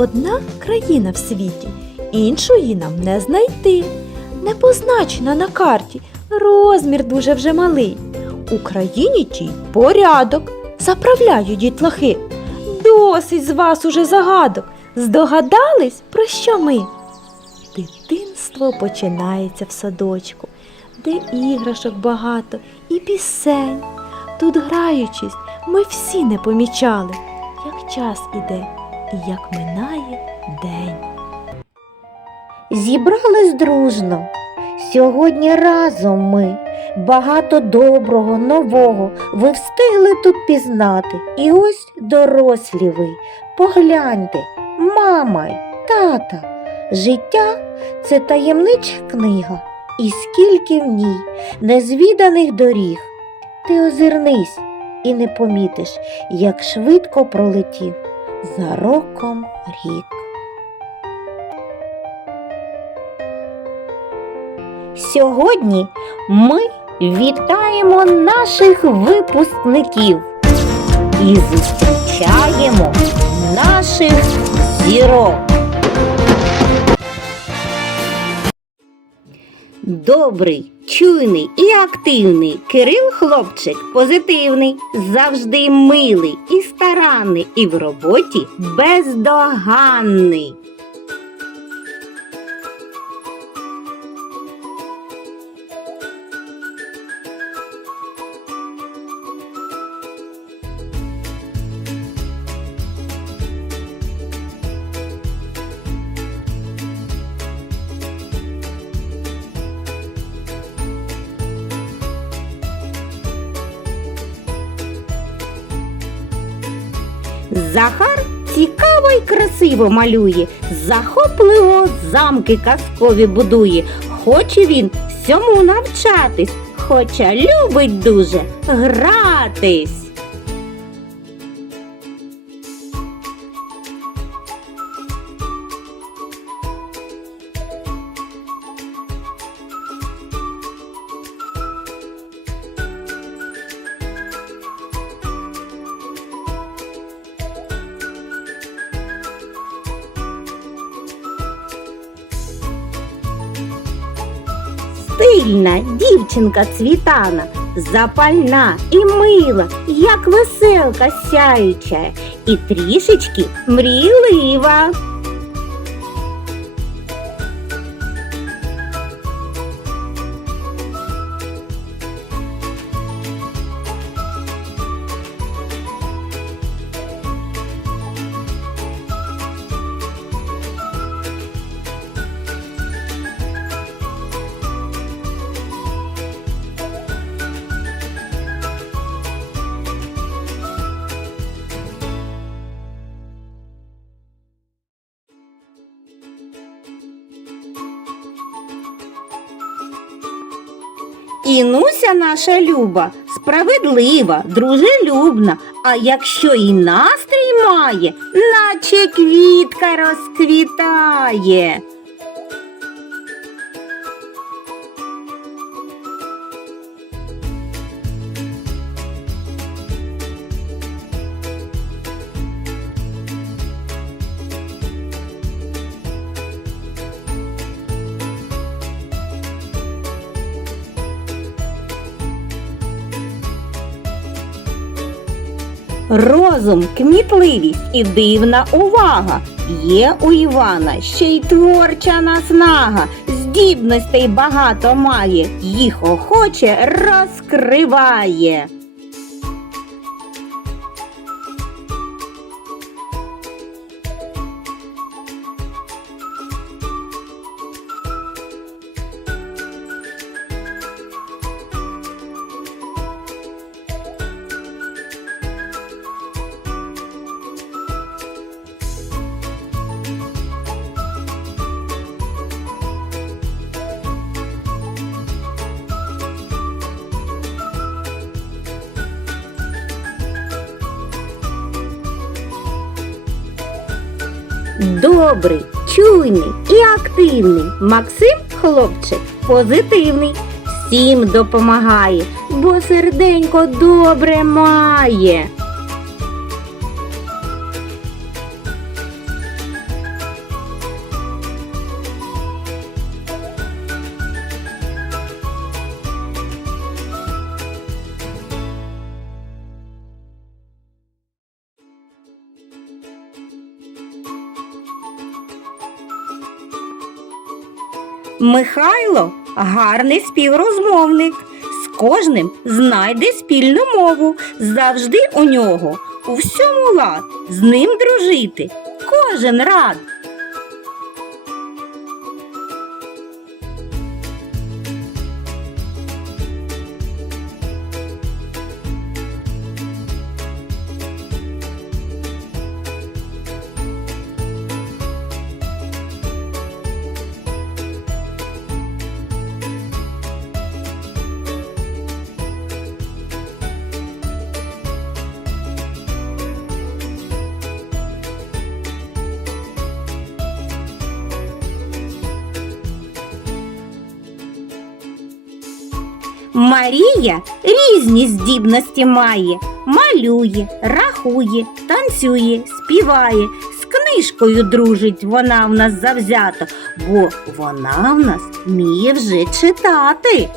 одна країна в світі, іншої нам не знайти. Не позначена на карті, розмір дуже вже малий. У країні тій порядок, заправляють дітлахи. Досить з вас уже загадок. Здогадались, про що ми? Дитинство починається в садочку, де іграшок багато і пісень. Тут граючись, ми всі не помічали, як час іде і як минає день. Зібрались дружно. Сьогодні разом ми. Багато доброго, нового ви встигли тут пізнати. І ось дорослі ви. Погляньте, мама й тата. Життя це таємнича книга, і скільки в ній незвіданих доріг. Ти озирнись і не помітиш, як швидко пролетів за роком рік. Сьогодні ми вітаємо наших випускників і зустрічаємо наших зірок. Добрий, чуйний і активний Кирил хлопчик позитивний, завжди милий і старанний, і в роботі бездоганний. Захар цікаво й красиво малює, захопливо замки казкові будує. Хоче він всьому навчатись, хоча любить дуже гратись. Стильна дівчинка цвітана, запальна і мила, як веселка сяюча, і трішечки мрійлива. Інуся наша люба, справедлива, дружелюбна, а якщо і настрій має, наче квітка розквітає. Розум, кмітливість і дивна увага. Є у Івана ще й творча наснага, здібностей багато має, їх охоче розкриває. Добрий, чуйний і активний. Максим хлопчик позитивний. Всім допомагає, бо серденько добре має. Михайло гарний співрозмовник. З кожним знайде спільну мову. Завжди у нього у всьому лад. З ним дружити кожен рад. Марія різні здібності має, малює, рахує, танцює, співає. З книжкою дружить вона в нас завзято, бо вона в нас вміє вже читати.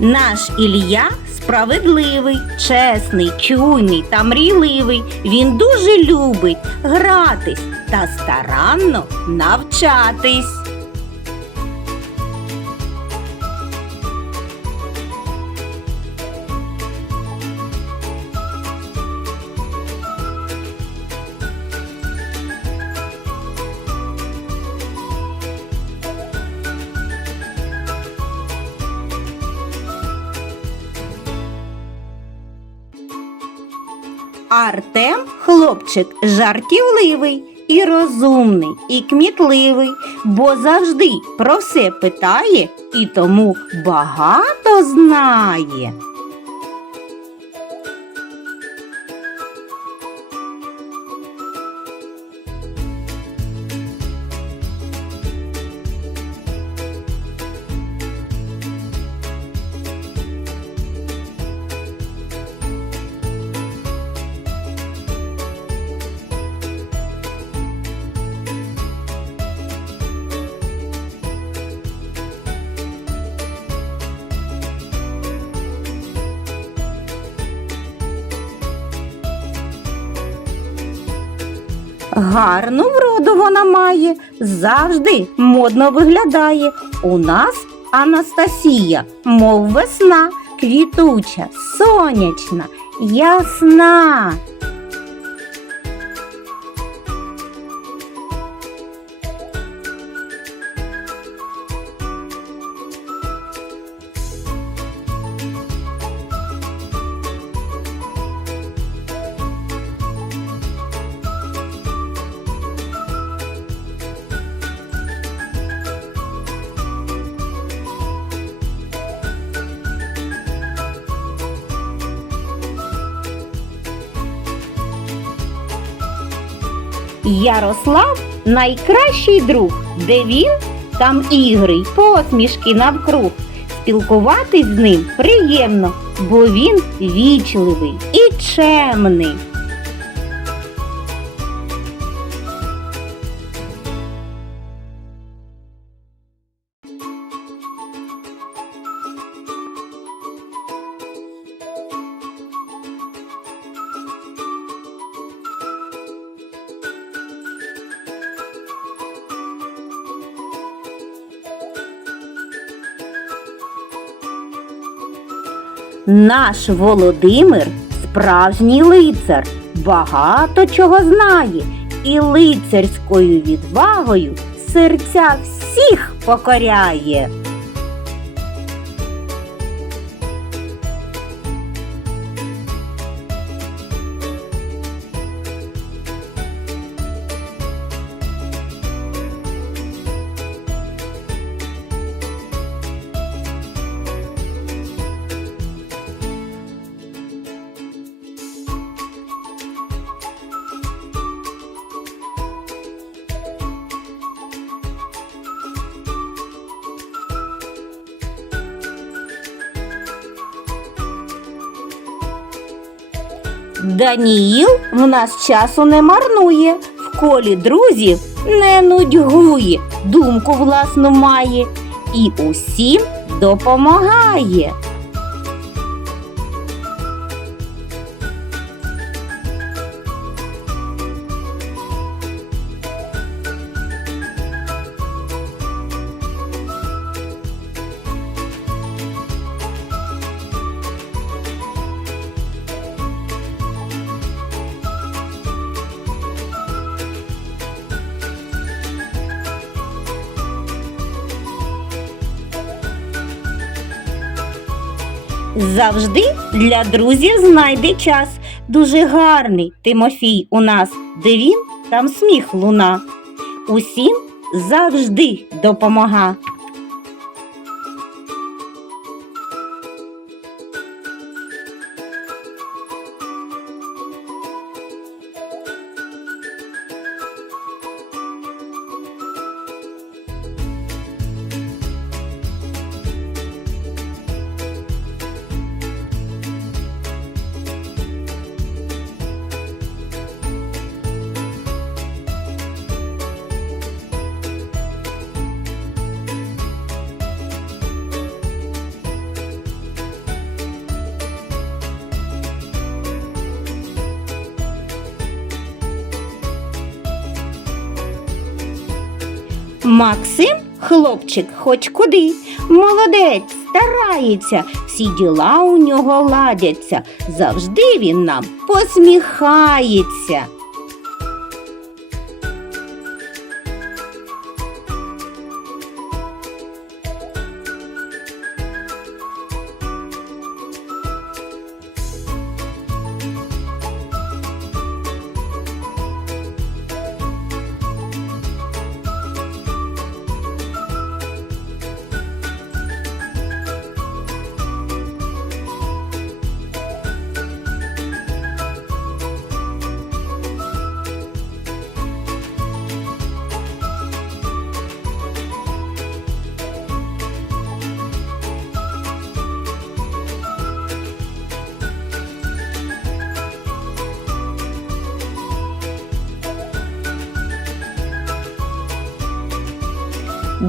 Наш Ілля справедливий, чесний, чуйний та мрійливий. Він дуже любить гратись та старанно навчатись. Артем хлопчик жартівливий і розумний, і кмітливий, бо завжди про все питає і тому багато знає. Гарну вроду вона має, завжди модно виглядає. У нас Анастасія, мов весна, квітуча, сонячна, ясна. Ярослав найкращий друг, де він, там ігри й посмішки навкруг. Спілкуватись з ним приємно, бо він вічливий і чемний. Наш Володимир справжній лицар, багато чого знає і лицарською відвагою серця всіх покоряє. Даніїл в нас часу не марнує, в колі друзів не нудьгує, думку власну має і усім допомагає. Завжди для друзів знайди час. Дуже гарний Тимофій у нас, де він, там сміх луна. Усім завжди допомага. Максим, хлопчик, хоч куди, молодець, старається, всі діла у нього ладяться, завжди він нам посміхається.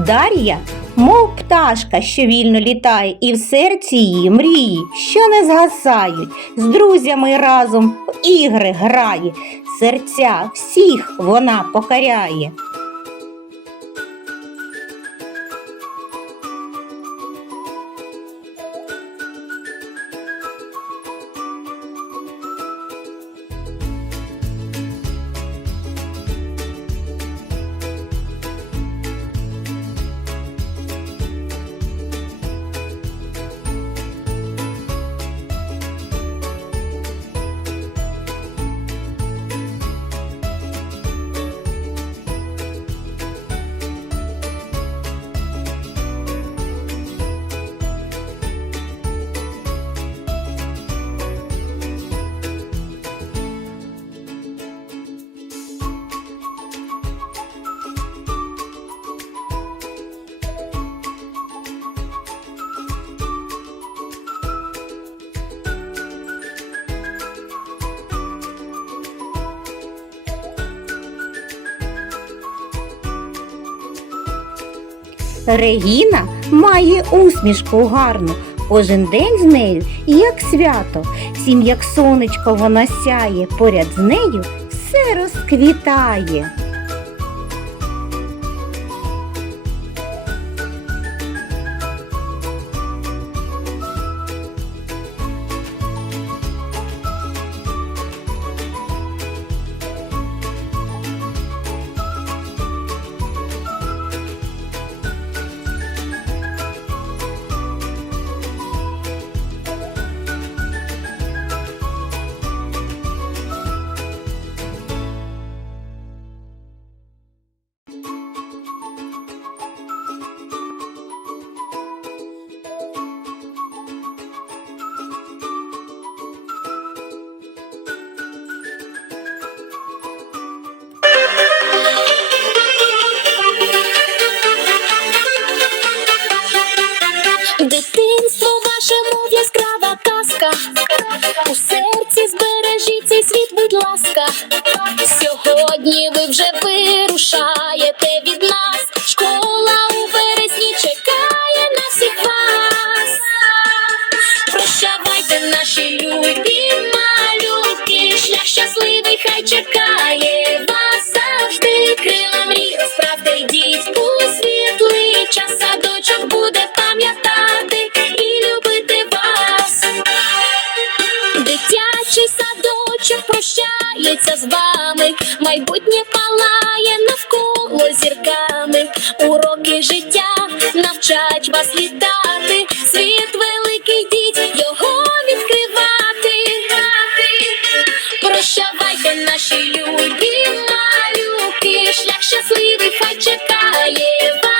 Дар'я, мов пташка, що вільно літає, і в серці її мрії, що не згасають, з друзями разом в ігри грає, серця всіх вона покоряє. Регіна має усмішку гарну. Кожен день з нею як свято. Всім як сонечко вона сяє, поряд з нею все розквітає. Дитинство ваше, з вами. Майбутнє палає навколо зірками. Уроки життя навчать вас літати. Світ великий йдіть, його відкривати. Прощавайте наші любі малюки, шлях щасливий хай чекає вас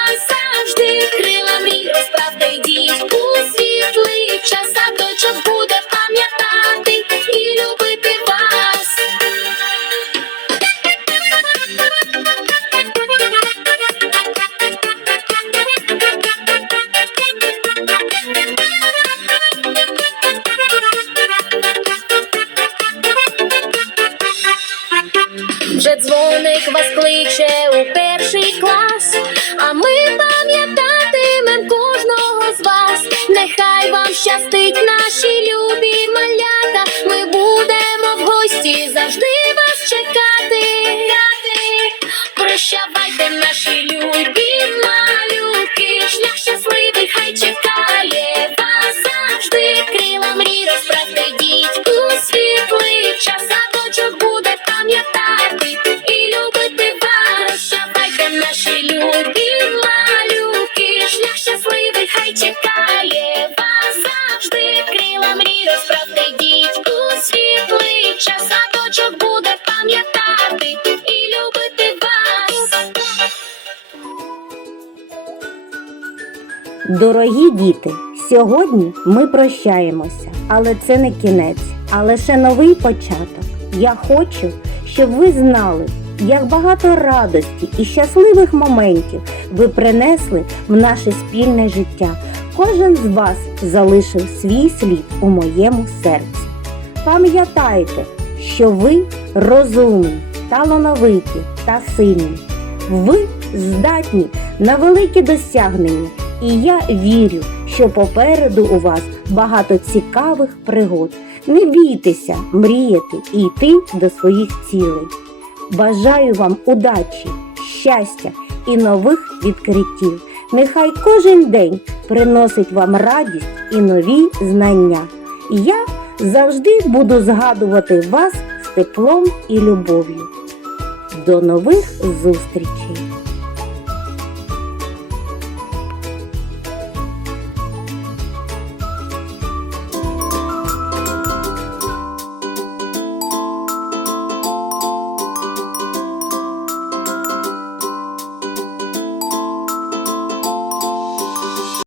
Дорогі діти, сьогодні ми прощаємося, але це не кінець, а лише новий початок. Я хочу, щоб ви знали, як багато радості і щасливих моментів ви принесли в наше спільне життя. Кожен з вас залишив свій слід у моєму серці. Пам'ятайте, що ви розумні, талановиті та сильні. Ви здатні на великі досягнення, і я вірю, що попереду у вас багато цікавих пригод. Не бійтеся мріяти і йти до своїх цілей. Бажаю вам удачі, щастя і нових відкриттів. Нехай кожен день приносить вам радість і нові знання. Я завжди буду згадувати вас з теплом і любов'ю. До нових зустрічей!